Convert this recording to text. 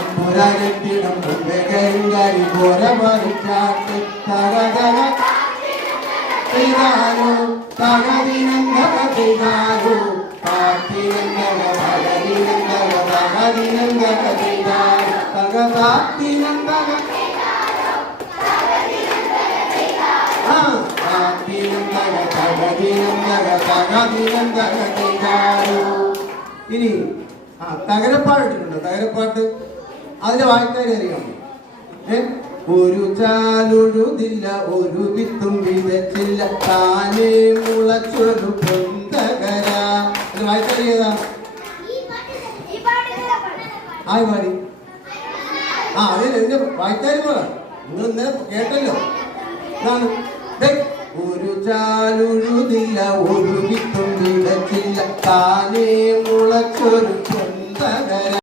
അമ്പുരാനെത്തിടം കരിങ്കാരി പോര മറിച്ചാട്ട് തകതക ചെയ്താലോ തകതിനന്തക ചെയ്താലോ കാത്തിനന്തക തകതിനന്തക തകതിനന്തക ചെയ്താലോ തകതാത്തിനന്തക കാത്തിനന്തക തകതിനന്തക തകതിനന്തക ചെയ്താലോ. ഇനി തകരപ്പാട്ട് ഇട്ടിട്ടുണ്ടോ? തകരപ്പാട്ട് അതിന്റെ വായിക്കാരി അറിയാം. ഒരു ചാലുഴുതില്ല ഒരു വിത്തും വിതച്ചില്ല താനേ മുളച്ചൊരു പൊന്തകര. അതിന്റെ വായിക്കാരി ഏതാ? ആയി പാടി. അതെ എന്റെ വായിക്കാരി പോലെ നിങ്ങൾ ഇന്നലെ കേട്ടല്ലോ. ഇതാണ് ഒരു ചാലുഴുതില്ല ഒരു വിത്തും വിതച്ചില്ല താനേ മുളച്ചൊരു പൊന്തകര.